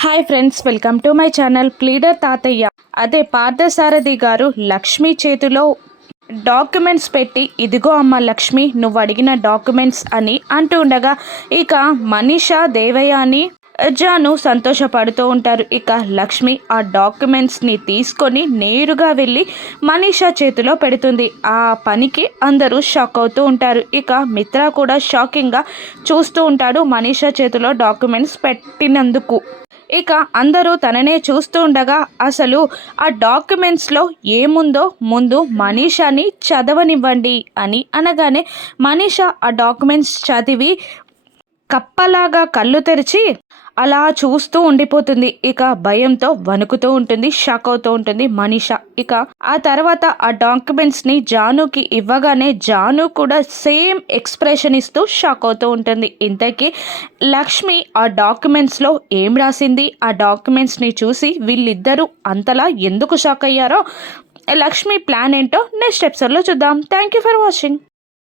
Hi friends welcome to my channel pleader Tatayya. అదే పార్థసారథి గారు లక్ష్మి చేతిలో డాక్యుమెంట్స్ పెట్టి ఇదిగో అమ్మ లక్ష్మి నువ్వు అడిగిన డాక్యుమెంట్స్ అని అంటూ ఉండగా ఇక మనీషా దేవయ్య అని జాను సంతోషపడుతూ ఉంటారు. ఇక లక్ష్మి ఆ డాక్యుమెంట్స్ని తీసుకొని నేరుగా వెళ్ళి మనీషా చేతిలో పెడుతుంది. ఆ పనికి అందరూ షాక్ అవుతూ ఉంటారు. ఇక మిత్ర కూడా షాకింగ్గా చూస్తూ ఉంటాడు మనీషా చేతిలో డాక్యుమెంట్స్ పెట్టినందుకు. ఇక అందరూ తననే చూస్తూ ఉండగా అసలు ఆ డాక్యుమెంట్స్లో ఏముందో ముందు మనీషాని చదవనివ్వండి అని అనగానే మనీషా ఆ డాక్యుమెంట్స్ చదివి కప్పలాగా కళ్ళు తెరిచి అలా చూస్తూ ఉండిపోతుంది. ఇక భయంతో వణుకుతూ ఉంటుంది షాక్ అవుతూ ఉంటుంది మనీష. ఇక ఆ తర్వాత ఆ డాక్యుమెంట్స్ని జానుకి ఇవ్వగానే జాను కూడా సేమ్ ఎక్స్ప్రెషన్ ఇస్తూ షాక్ అవుతూ ఉంటుంది. ఇంతకీ లక్ష్మి ఆ డాక్యుమెంట్స్లో ఏం రాసింది? ఆ డాక్యుమెంట్స్ని చూసి వీళ్ళిద్దరూ అంతలా ఎందుకు షాక్ అయ్యారో? లక్ష్మి ప్లాన్ ఏంటో నెక్స్ట్ ఎపిసోడ్లో చూద్దాం. Thank you for watching